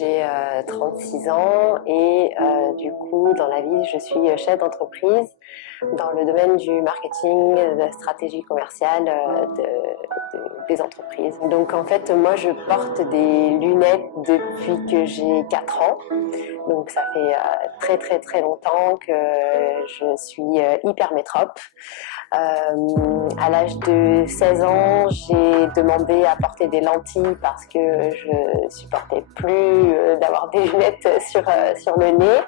j'ai 36 ans et du coup, dans la vie, je suis chef d'entreprise dans le domaine du marketing, de la stratégie commerciale des entreprises. Donc en fait, moi, je porte des lunettes depuis que j'ai 4 ans. Donc ça fait très longtemps que je suis hypermétrope. À l'âge de 16 ans, j'ai demandé à porter des lentilles parce que je supportais plus d'avoir des lunettes sur le nez.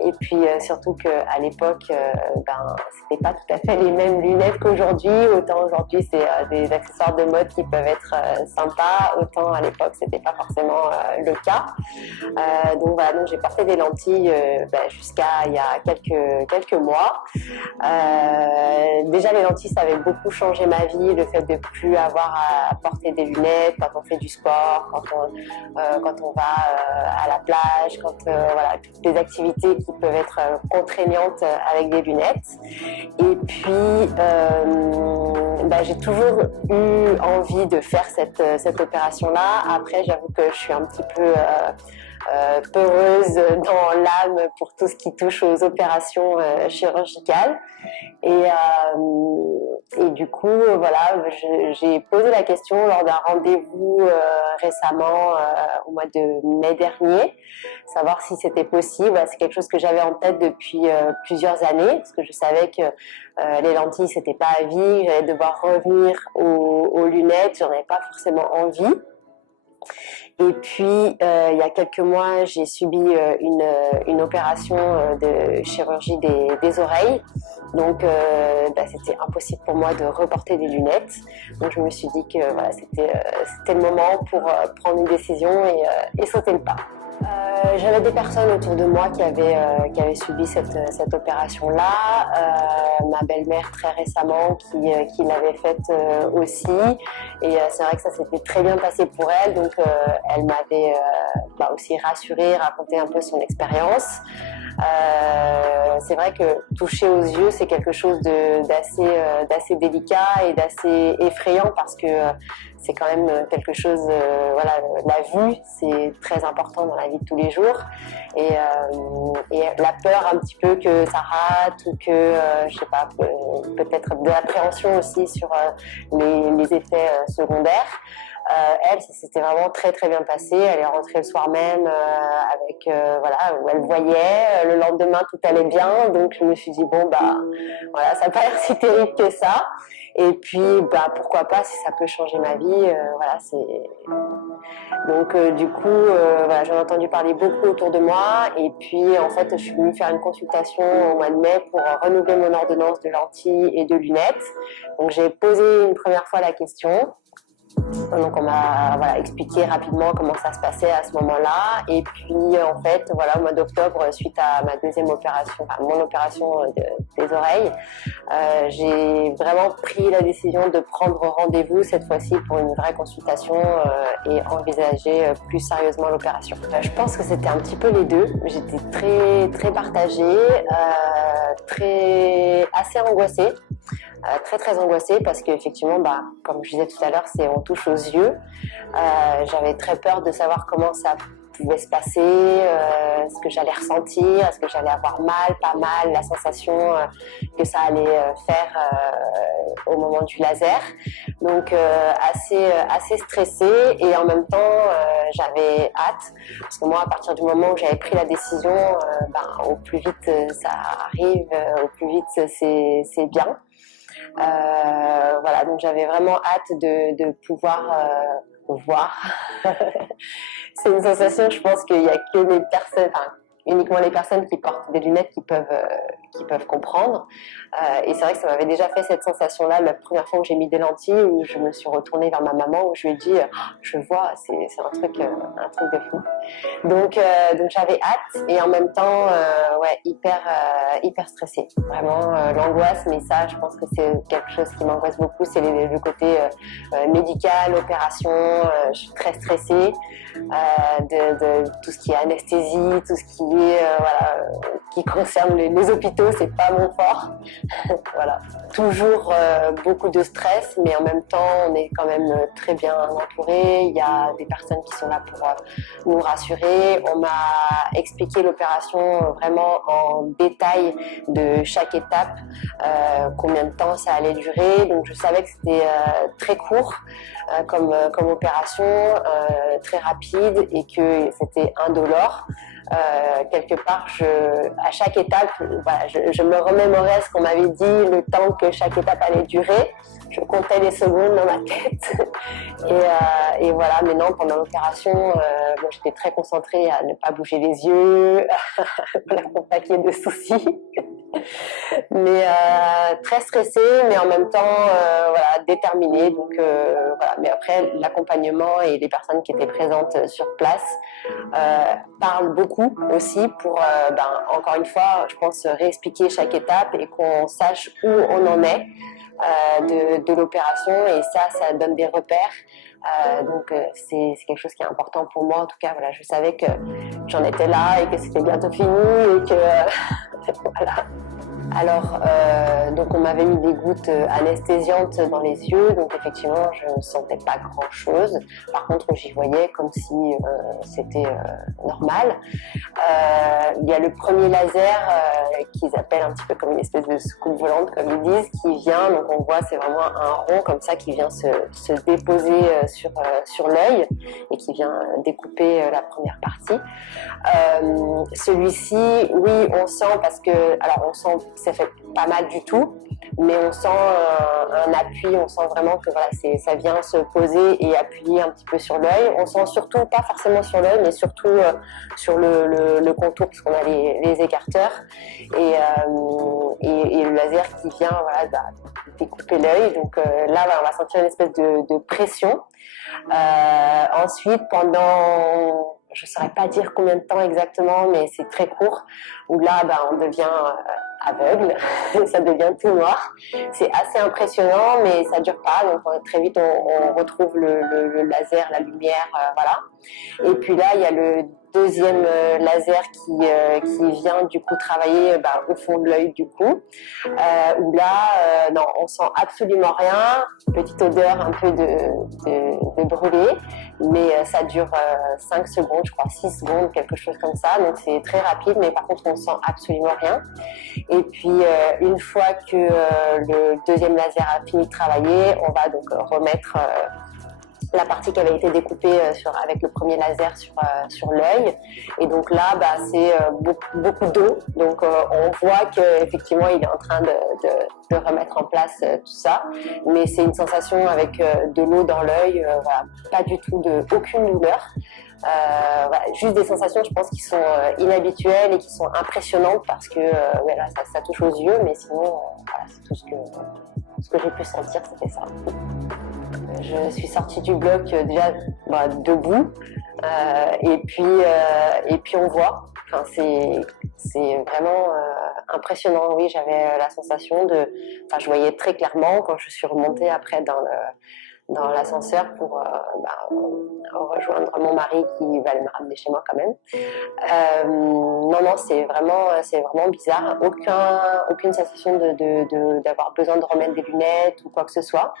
Et puis surtout qu'à l'époque, c'était pas tout à fait les mêmes lunettes qu'aujourd'hui. Autant aujourd'hui, c'est des accessoires de mode qui peuvent être sympas, autant à l'époque, c'était pas forcément le cas. Donc voilà, donc j'ai porté des lentilles jusqu'à il y a quelques mois. Déjà les lentilles, ça avait beaucoup changé ma vie, le fait de plus avoir à porter des lunettes quand on fait du sport, quand on va à la plage, toutes les activités qui peuvent être contraignantes avec des lunettes. Et puis j'ai toujours eu envie de faire cette opération-là. Après, j'avoue que je suis un petit peu peureuse dans l'âme pour tout ce qui touche aux opérations chirurgicales. Et du coup, j'ai posé la question lors d'un rendez-vous récemment, au mois de mai dernier, savoir si c'était possible. C'est quelque chose que j'avais en tête depuis plusieurs années, parce que je savais que les lentilles, c'était pas à vie, j'allais devoir revenir aux lunettes, j'en avais pas forcément envie. Et puis, il y a quelques mois, j'ai subi une opération de chirurgie des oreilles. Donc, c'était impossible pour moi de reporter des lunettes. Donc, je me suis dit que c'était le moment pour prendre une décision et sauter le pas. J'avais des personnes autour de moi qui avaient subi cette opération-là. Ma belle-mère très récemment qui l'avait faite aussi. Et c'est vrai que ça s'était très bien passé pour elle. Donc elle m'avait aussi rassurée, raconté un peu son expérience. C'est vrai que toucher aux yeux, c'est quelque chose d'assez délicat et d'assez effrayant parce que c'est quand même quelque chose, la vue, c'est très important dans la vie de tous les jours. Et la peur un petit peu que ça rate ou que, peut-être de l'appréhension aussi sur les effets secondaires. Elle, ça s'était vraiment très bien passé. Elle est rentrée le soir même où elle voyait. Le lendemain, tout allait bien. Donc, je me suis dit, ça n'a pas l'air si terrible que ça. Et puis, pourquoi pas, si ça peut changer ma vie. Donc, du coup, j'en ai entendu parler beaucoup autour de moi. Et puis, en fait, je suis venue faire une consultation au mois de mai pour renouveler mon ordonnance de lentilles et de lunettes. Donc, j'ai posé une première fois la question. Donc on m'a expliqué rapidement comment ça se passait à ce moment-là. Et puis en fait, au mois d'octobre, suite à ma deuxième opération, mon opération des oreilles, j'ai vraiment pris la décision de prendre rendez-vous cette fois-ci pour une vraie consultation et envisager plus sérieusement l'opération. Je pense que c'était un petit peu les deux. J'étais très partagée, assez angoissée. Très angoissée parce qu'effectivement, comme je disais tout à l'heure, on touche aux yeux. J'avais très peur de savoir comment ça pouvait se passer, ce que j'allais ressentir, est-ce que j'allais avoir mal, pas mal, la sensation que ça allait faire au moment du laser. Donc assez stressée et en même temps j'avais hâte parce que moi à partir du moment où j'avais pris la décision, au plus vite ça arrive, au plus vite c'est bien. Donc j'avais vraiment hâte de pouvoir voir. C'est une sensation, je pense qu'il n'y a que les personnes, uniquement les personnes qui portent des lunettes qui peuvent comprendre. Et c'est vrai que ça m'avait déjà fait cette sensation-là la première fois où j'ai mis des lentilles, où je me suis retournée vers ma maman, où je lui ai dit je vois, c'est un truc de fou. Donc j'avais hâte et en même temps hyper stressée. Vraiment l'angoisse, mais ça je pense que c'est quelque chose qui m'angoisse beaucoup, c'est le côté médical, opération. Je suis très stressée de tout ce qui est anesthésie, tout ce qui qui concernent les hôpitaux, c'est pas mon fort. Voilà. Toujours beaucoup de stress, mais en même temps, on est quand même très bien entouré. Il y a des personnes qui sont là pour nous rassurer. On m'a expliqué l'opération vraiment en détail de chaque étape, combien de temps ça allait durer. Donc je savais que c'était très court comme opération, très rapide et que c'était indolore. Quelque part, à chaque étape, voilà, je me remémorais ce qu'on m'avait dit, le temps que chaque étape allait durer. Je comptais les secondes dans ma tête. Et voilà, mais non, pendant l'opération, j'étais très concentrée à ne pas bouger les yeux, voilà, pour pas qu'il y ait de soucis. Mais très stressée, mais en même temps voilà, déterminée. Donc voilà. Mais après, l'accompagnement et les personnes qui étaient présentes sur place parlent beaucoup aussi pour, encore une fois, je pense réexpliquer chaque étape et qu'on sache où on en est de l'opération. Et ça donne des repères. Donc c'est quelque chose qui est important pour moi. En tout cas, voilà, je savais que j'en étais là et que c'était bientôt fini et que voilà. Alors, donc on m'avait mis des gouttes anesthésiantes dans les yeux, donc effectivement je ne sentais pas grand-chose. Par contre, j'y voyais comme si c'était normal. Il y a le premier laser qu'ils appellent un petit peu comme une espèce de soucoupe volante, comme ils disent, qui vient. Donc on voit, c'est vraiment un rond comme ça qui vient se déposer sur l'œil et qui vient découper la première partie. Celui-ci, oui, on sent parce que, alors on sent ça fait pas mal du tout, mais on sent un appui, on sent vraiment que voilà, ça vient se poser et appuyer un petit peu sur l'œil. On sent surtout, pas forcément sur l'œil, mais surtout sur le contour, parce qu'on a les écarteurs et le laser qui vient voilà, découper l'œil. Donc là, voilà, on va sentir une espèce de pression. Ensuite, pendant, je ne saurais pas dire combien de temps exactement, mais c'est très court, où là, on devient aveugle, ça devient tout noir. C'est assez impressionnant, mais ça ne dure pas, donc très vite on retrouve le laser, la lumière, voilà. Et puis là, il y a le deuxième laser qui vient du coup travailler au fond de l'œil du coup, où là, non, on sent absolument rien, petite odeur un peu de brûlé, mais ça dure 5 secondes, je crois 6 secondes, quelque chose comme ça, donc c'est très rapide, mais par contre on sent absolument rien. Et puis une fois que le deuxième laser a fini de travailler, on va donc remettre la partie qui avait été découpée avec le premier laser sur l'œil. Et donc là, c'est beaucoup d'eau. Donc on voit qu'effectivement, il est en train de remettre en place tout ça. Mais c'est une sensation avec de l'eau dans l'œil, voilà, pas du tout aucune douleur. Voilà, juste des sensations, je pense, qui sont inhabituelles et qui sont impressionnantes parce que voilà, ça touche aux yeux, mais sinon, voilà, c'est tout ce que j'ai pu sentir, c'était ça. Je suis sortie du bloc déjà debout et puis on voit. Enfin, c'est vraiment impressionnant. Oui, j'avais la sensation je voyais très clairement quand je suis remontée après dans l'ascenseur pour rejoindre mon mari qui va me ramener chez moi quand même. Non, c'est vraiment bizarre. Aucune sensation d'avoir besoin de remettre des lunettes ou quoi que ce soit.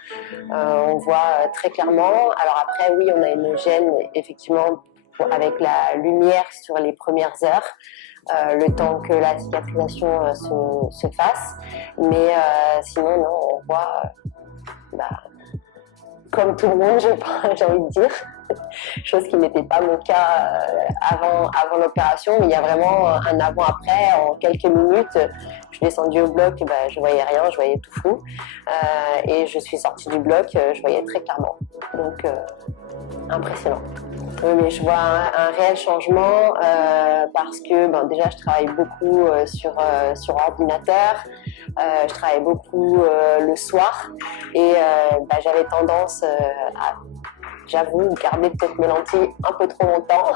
On voit très clairement. Alors après, oui, on a une gêne effectivement avec la lumière sur les premières heures. Le temps que la cicatrisation se fasse. Mais sinon, non, on voit comme tout le monde, j'ai envie de dire, chose qui n'était pas mon cas avant l'opération, mais il y a vraiment un avant-après. En quelques minutes, je suis descendue au bloc, je voyais rien, je voyais tout flou, et je suis sortie du bloc, je voyais très clairement. Donc, impressionnant. Oui, mais je vois un réel changement parce que déjà je travaille beaucoup sur ordinateur, je travaille beaucoup le soir et j'avais tendance à, j'avoue, garder peut-être mes lentilles un peu trop longtemps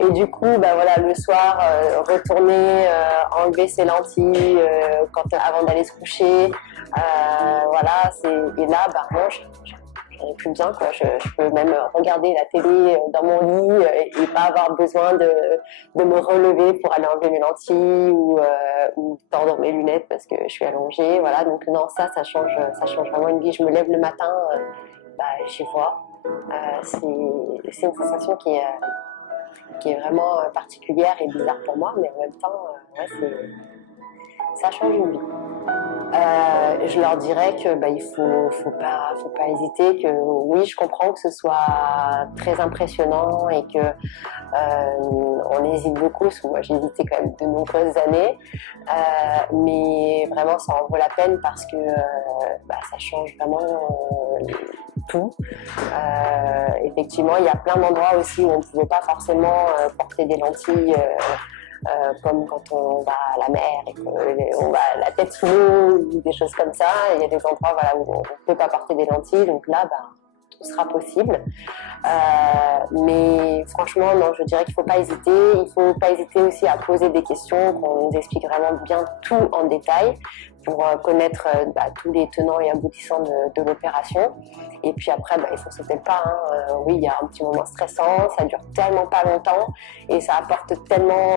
et du coup voilà, le soir retourner enlever ses lentilles avant d'aller se coucher, voilà, et là moi j'en ai plus besoin, quoi. Je peux même regarder la télé dans mon lit et pas avoir besoin de me relever pour aller enlever mes lentilles ou tordre mes lunettes parce que je suis allongée. Voilà, donc non, ça change vraiment une vie. Je me lève le matin, j'y vois. C'est une sensation qui est vraiment particulière et bizarre pour moi, mais en même temps, ça change une vie. Je leur dirais que il faut pas hésiter, que oui, je comprends que ce soit très impressionnant et que on hésite beaucoup, parce que moi j'ai hésité quand même de nombreuses années, mais vraiment ça en vaut la peine parce que ça change vraiment tout. Effectivement, il y a plein d'endroits aussi où on ne pouvait pas forcément porter des lentilles. Comme quand on va à la mer et qu'on va la tête sous l'eau ou des choses comme ça. Il y a des endroits où on ne peut pas porter des lentilles, donc là, tout sera possible. Mais franchement, non, je dirais qu'il ne faut pas hésiter. Il ne faut pas hésiter aussi à poser des questions, qu'on nous explique vraiment bien tout en détail pour connaître tous les tenants et aboutissants de l'opération. Et puis après, il faut sauter le pas. Oui, il y a un petit moment stressant, ça dure tellement pas longtemps et ça apporte tellement